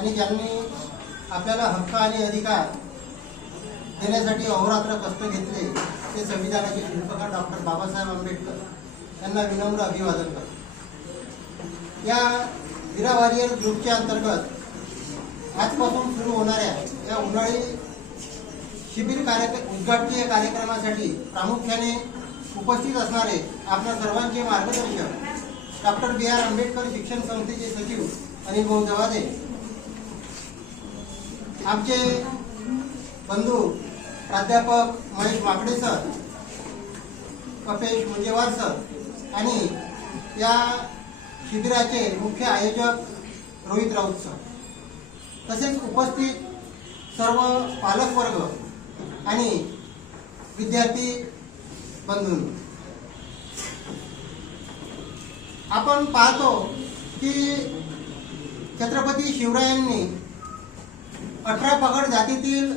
आणि ज्यांनी आपल्याला हक्क आणि अधिकार देण्यासाठी अहोरात्र कष्ट घेतले ते संविधानाचे शिल्पकार डॉक्टर बाबासाहेब आंबेडकर यांना विनम्र अभिवादन करतो. या विरा वॉरियर ग्रुपच्या अंतर्गत आजपासून सुरू होणाऱ्या या उन्हाळी शिबिर कार्यक्रम उद्घाटकीय कार्यक्रमासाठी प्रामुख्याने उपस्थित असणारे आपल्या सर्वांचे मार्गदर्शक डॉक्टर बी आर आंबेडकर शिक्षण संस्थेचे सचिव अनिल भाऊ जवादे आमचे बंधू प्राध्यापक महेश माकडे सर कपेश मुंजेवार सर आणि या शिबिराचे मुख्य आयोजक रोहित राऊत सर. तसेच उपस्थित सर्व पालकवर्ग आणि विद्यार्थी बंधू आपण पाहतो की छत्रपती शिवरायांनी अठरा पगड जातीतील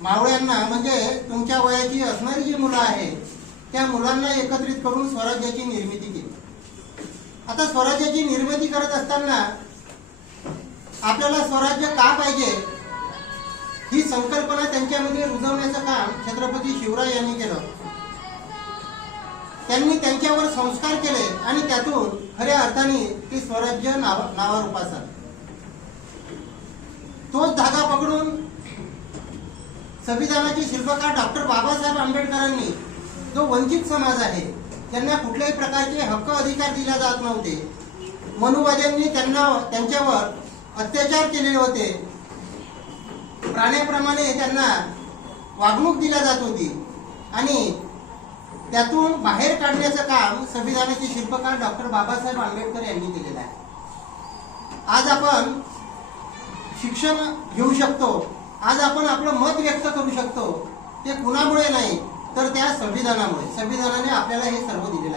मावळ्यांना म्हणजे तुमच्या वयाची असणारी जी मुलं आहेत त्या मुलांना एकत्रित करून स्वराज्याची निर्मिती केली. आता स्वराज्याची निर्मिती करत असताना आपल्याला स्वराज्य का पाहिजे ही संकल्पना त्यांच्यामध्ये रुजवण्याचं काम छत्रपती शिवराय यांनी केलं. त्यांनी त्यांच्यावर संस्कार केले आणि त्यातून खऱ्या अर्थाने ते स्वराज्य नाव नावारूपास आलं. तोच धागा पकडून संविधानाचे शिल्पकार डॉक्टर बाबासाहेब आंबेडकरांनी जो वंचित समाज आहे त्यांना कुठल्याही प्रकारचे हक्क अधिकार दिला जात नव्हते. मनुवाद्यांनी त्यांना त्यांच्यावर अत्याचार केलेले होते. प्राण्याप्रमाणे त्यांना वागणूक दिल्या जात होती. आणि त्यातून बाहेर काढण्याचं काम संविधानाचे शिल्पकार डॉक्टर बाबासाहेब आंबेडकर यांनी केलेलं आहे. आज आपण शिक्षण घेऊ शकतो. आज आपण आपलं मत व्यक्त करू शकतो. ते कुणामुळे नाही तर त्या संविधानामुळे. संविधानाने आपल्याला हे सर्व दिलेलं आहे.